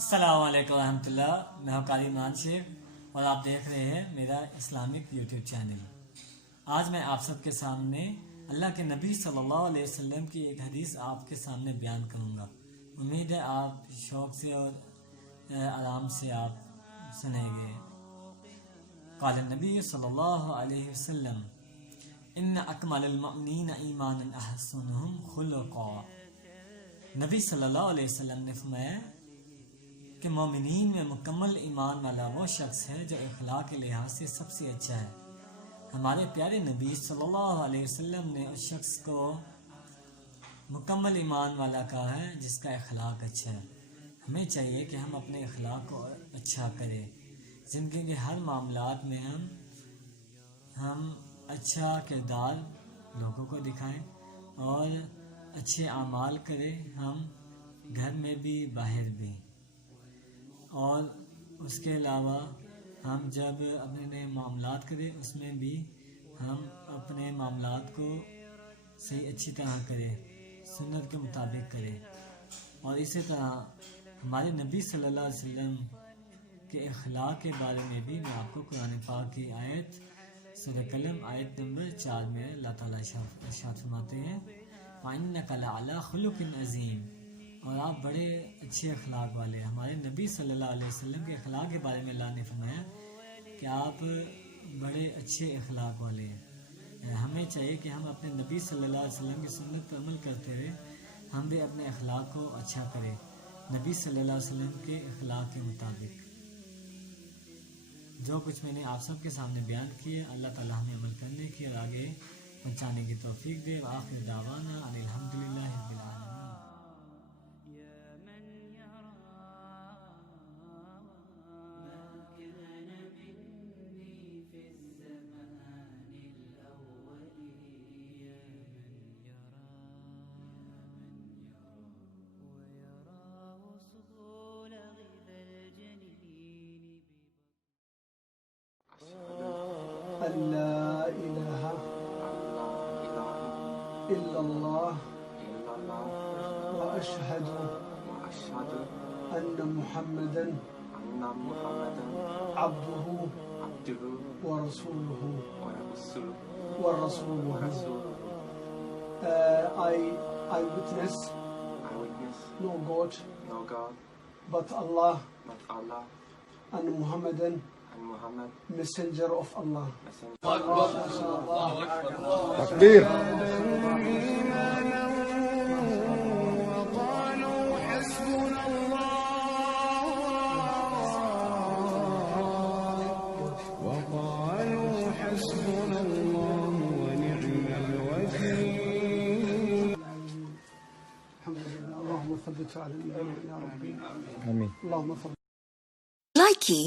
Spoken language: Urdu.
السلام علیکم ورحمۃ اللہ. میں ہوں قاری عمران شیخ اور آپ دیکھ رہے ہیں میرا اسلامک یوٹیوب چینل. آج میں آپ سب کے سامنے اللہ کے نبی صلی اللہ علیہ وسلم کی ایک حدیث آپ کے سامنے بیان کروں گا. امید ہے آپ شوق سے اور آرام سے آپ سنیں گے. قال النبی صلی اللہ علیہ وسلم ان اکمل المؤمنین ایمانا احسنهم خلقا. نبی صلی اللہ علیہ وسلم نے فرمایا کہ مومنین میں مکمل ایمان والا وہ شخص ہے جو اخلاق کے لحاظ سے سب سے اچھا ہے. ہمارے پیارے نبی صلی اللہ علیہ وسلم نے اس شخص کو مکمل ایمان والا کہا ہے جس کا اخلاق اچھا ہے. ہمیں چاہیے کہ ہم اپنے اخلاق کو اچھا کریں. زندگی کے ہر معاملات میں ہم اچھا کردار لوگوں کو دکھائیں اور اچھے اعمال کریں، ہم گھر میں بھی باہر بھی. اور اس کے علاوہ ہم جب اپنے معاملات کریں اس میں بھی ہم اپنے معاملات کو صحیح اچھی طرح کریں، سنت کے مطابق کریں. اور اسی طرح ہمارے نبی صلی اللہ علیہ وسلم کے اخلاق کے بارے میں بھی میں آپ کو قرآن پاک کی آیت سورہ قلم آیت نمبر 4 میں اللہ تعالیٰ ارشاد فرماتے ہیں وَإِنَّكَ لَعَلَىٰ خُلُقٍ عَظِيمٍ، اور آپ بڑے اچھے اخلاق والے. ہمارے نبی صلی اللہ علیہ وسلم کے اخلاق کے بارے میں اللہ نے فرمایا کہ آپ بڑے اچھے اخلاق والے ہیں. ہمیں چاہیے کہ ہم اپنے نبی صلی اللہ علیہ وسلم کی سنت پر عمل کرتے ہوئے ہم بھی اپنے اخلاق کو اچھا کریں نبی صلی اللہ علیہ وسلم کے اخلاق کے مطابق. جو کچھ میں نے آپ سب کے سامنے بیان کیا اللہ تعالیٰ ہمیں عمل کرنے کی اور آگے پہنچانے کی توفیق دے. وآخر دعوانا ان الحمدللہ رب العالمین. لا إله إلا الله وأشهد أن محمدا عبده ورسوله. I witness no God but Allah and Muhammadan messenger of Allah. تکبیر. اللهم ثبت على الإيمان يا ربي. آمين. اللهم ثبت. Likey